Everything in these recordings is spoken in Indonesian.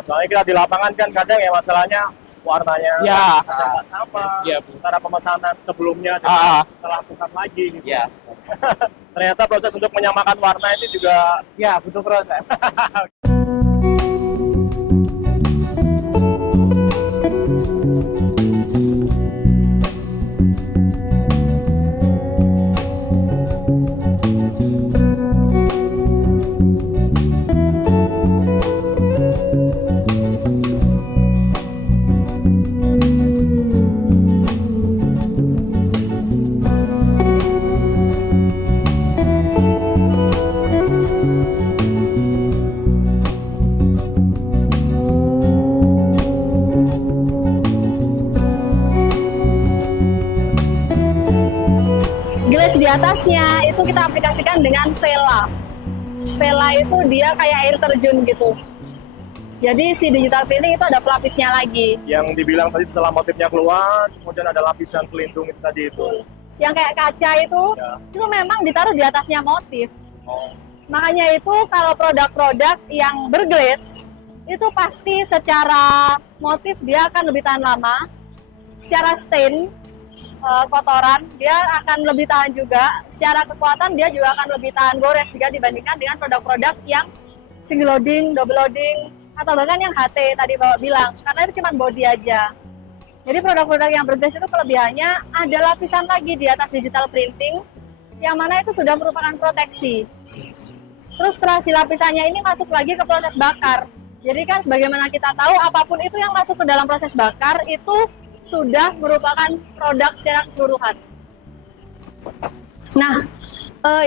soalnya kita di lapangan kan kadang ya masalahnya warnanya nggak sama. Antara pemesanan sebelumnya dan setelah pesan lagi gitu. Ternyata proses untuk menyamakan warna itu juga butuh proses. Glass di atasnya itu kita aplikasikan dengan Vela. Vela itu dia kayak air terjun gitu. Jadi si digital printing itu ada pelapisnya lagi. Yang dibilang tadi setelah motifnya keluar, kemudian ada lapisan pelindung itu tadi itu. Yang kayak kaca itu memang ditaruh di atasnya motif. Makanya itu kalau produk-produk yang berglass itu pasti secara motif dia akan lebih tahan lama. Secara stain kotoran dia akan lebih tahan juga, secara kekuatan dia juga akan lebih tahan gores jika dibandingkan dengan produk-produk yang single loading, double loading, atau bahkan yang HT tadi Bapak bilang, karena itu cuma body aja. Jadi produk-produk yang berglass itu kelebihannya ada lapisan lagi di atas digital printing yang mana itu sudah merupakan proteksi. Terus setelah si lapisannya ini masuk lagi ke proses bakar. Jadi kan sebagaimana kita tahu apapun itu yang masuk ke dalam proses bakar itu sudah merupakan produk secara keseluruhan. Nah,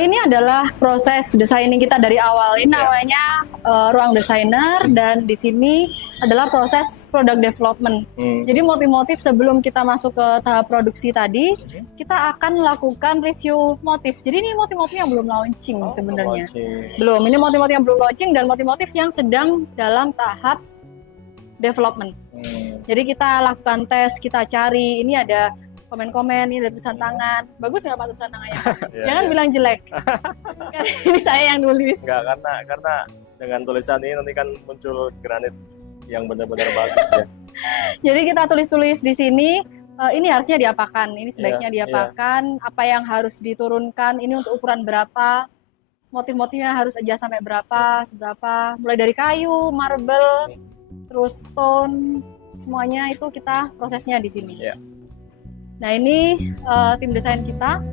ini adalah proses desainer kita dari awal. Ini namanya ruang desainer dan di sini adalah proses product development. Jadi motif-motif sebelum kita masuk ke tahap produksi tadi, kita akan lakukan review motif. Jadi ini motif-motif yang belum launching sebenarnya. Belum, ini motif-motif yang belum launching dan motif-motif yang sedang dalam tahap development. Jadi kita lakukan tes, kita cari, ini ada komen-komen, ini ada tulisan tangan. Bagus nggak Pak tulisan tangannya? Jangan bilang jelek. Ini saya yang nulis. Enggak, karena dengan tulisan ini nanti kan muncul granit yang benar-benar bagus ya. Jadi kita tulis-tulis di sini, ini harusnya diapakan, ini sebaiknya diapakan, apa yang harus diturunkan, ini untuk ukuran berapa, motif-motifnya harus aja sampai berapa, seberapa, mulai dari kayu, marble, terus stone, semuanya itu kita prosesnya di sini. Nah ini tim desain kita.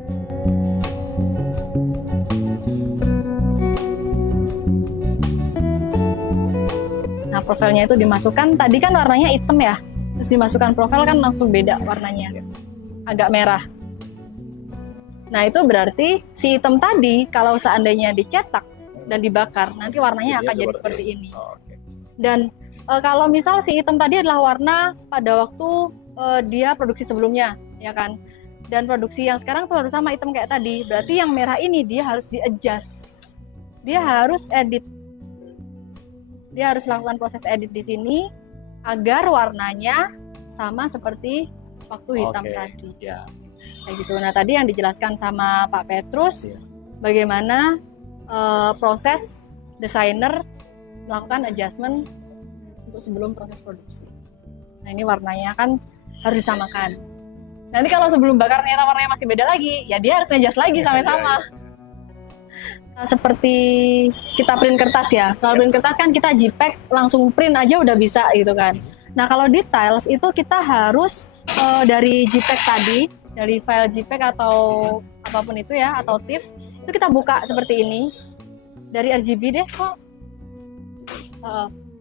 Nah profilnya itu dimasukkan, tadi kan warnanya hitam ya, terus dimasukkan profil kan langsung beda warnanya, agak merah. Nah itu berarti si hitam tadi kalau seandainya dicetak dan dibakar, nanti warnanya akan jadi seperti ini. Dan kalau misal si hitam tadi adalah warna pada waktu dia produksi sebelumnya, ya kan? Dan produksi yang sekarang tuh harus sama hitam kayak tadi. Berarti yang merah ini dia harus di-adjust. Dia harus edit. Dia harus melakukan proses edit di sini agar warnanya sama seperti waktu hitam tadi. Kayak gitu. Nah, tadi yang dijelaskan sama Pak Petrus bagaimana proses desainer melakukan adjustment untuk sebelum proses produksi. Nah ini warnanya kan harus disamakan. Nanti kalau sebelum bakar ternyata warnanya masih beda lagi, ya dia harus adjust lagi sama-sama. Nah, seperti kita print kertas ya. Kalau print kertas kan kita JPEG langsung print aja udah bisa gitu kan. Nah kalau details itu kita harus dari JPEG tadi, dari file JPEG atau apapun itu ya, atau TIFF, itu kita buka seperti ini. Dari RGB deh kok.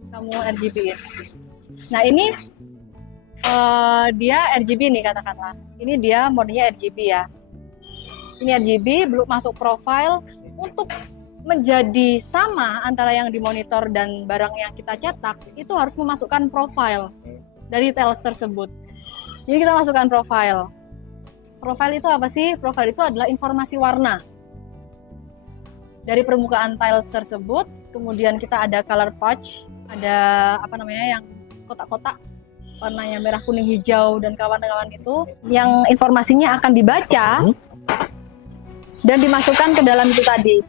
Kamu RGB-in. Nah ini dia RGB nih katakanlah. Ini dia modenya RGB ya. Ini RGB belum masuk profile. Untuk menjadi sama antara yang dimonitor dan barang yang kita cetak, itu harus memasukkan profile dari tiles tersebut. Jadi kita masukkan profile. Profile itu apa sih? Profile itu adalah informasi warna dari permukaan tiles tersebut. Kemudian kita ada color patch, ada apa namanya yang kotak-kotak warnanya merah, kuning, hijau dan kawan-kawan itu yang informasinya akan dibaca dan dimasukkan ke dalam itu tadi.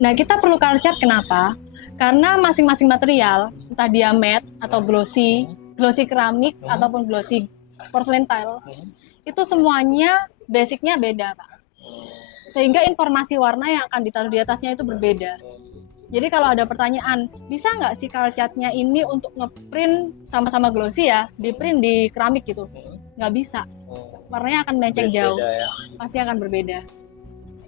Nah, kita perlu color chart kenapa? Karena masing-masing material, entah dia matte atau glossy keramik ataupun glossy porcelain tiles, itu semuanya basicnya beda, Pak. Sehingga informasi warna yang akan ditaruh di atasnya itu berbeda. Jadi kalau ada pertanyaan, bisa nggak sih color chart-nya ini untuk ngeprint sama-sama glossy ya, di print di keramik gitu? Nggak bisa. Warnanya akan melenceng jauh, ya. pasti akan berbeda.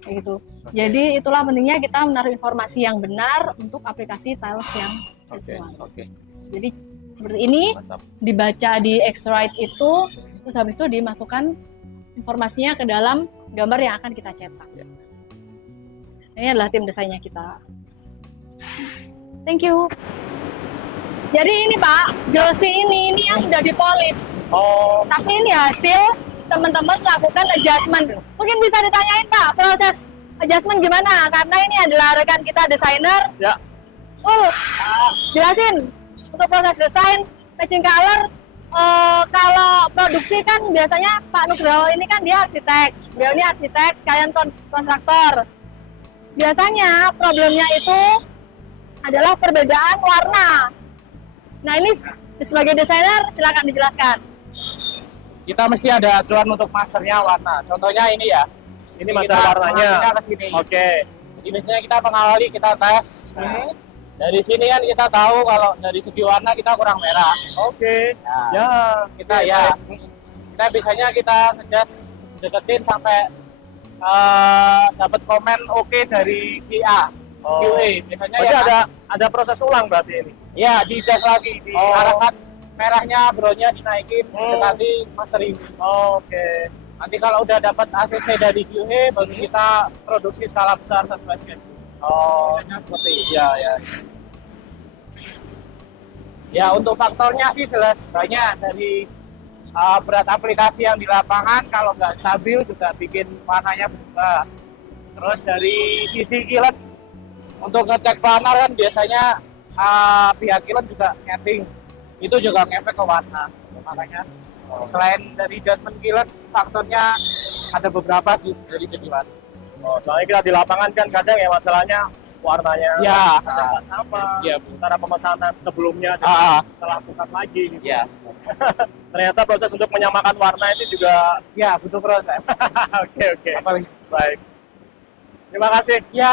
Kayak gitu. Jadi itulah pentingnya kita menaruh informasi yang benar untuk aplikasi tiles yang sesuai. Jadi seperti ini, Mantap. dibaca di X-Rite itu, terus habis itu dimasukkan informasinya ke dalam gambar yang akan kita cetak. Ini adalah tim desainnya kita. Thank you. Jadi ini Pak, glossy ini yang sudah dipolis. Oh, Tapi ini hasil teman-teman lakukan adjustment. Mungkin bisa ditanyain Pak, proses adjustment gimana? Karena ini adalah rekan kita desainer. ya. Jelasin untuk proses desain, matching color. Kalau produksi kan biasanya Pak Nugroho ini kan dia arsitek. Beliau ini arsitek sekalian kontraktor. Biasanya problemnya itu adalah perbedaan warna. Nah ini sebagai desainer silakan dijelaskan. Kita mesti ada acuan untuk masternya warna. Contohnya ini ya. Ini masalah warnanya. Kita ke sini. Oke. Jadi biasanya kita mengawali, kita tes. Dari sini kan kita tahu kalau dari segi warna kita kurang merah. Oke. Nah, Ya. kita Oke, ya. baik. Kita biasanya kita ngejust deketin sampai dapat komen oke dari QA. QA. Biasanya Berarti ya ada proses ulang berarti ini. ya di adjust lagi, diarahkan merahnya, brownnya dinaikin, dekati mastering. Oke. Nanti kalau udah dapat ACC dari QA, baru kita produksi skala besar satu bagian. Oh, Biasanya seperti itu. ya. Ya, untuk faktornya sih jelas banyak dari berat aplikasi yang di lapangan, kalau nggak stabil juga bikin warnanya berubah. Terus dari sisi kilat, untuk ngecek planar kan biasanya pihak kilat juga nyeting, itu juga ngefek ke warna. Makanya selain dari adjustment kilat, faktornya ada beberapa sih dari segi warna. Oh, soalnya kita di lapangan kan kadang ya masalahnya warnanya Ya. nggak sama. Iya, Antara pemesanan sebelumnya dengan setelah pusat lagi gitu. Ya, Ternyata proses untuk menyamakan warna itu juga ya butuh proses. oke. Apalagi Baik. Terima kasih. ya.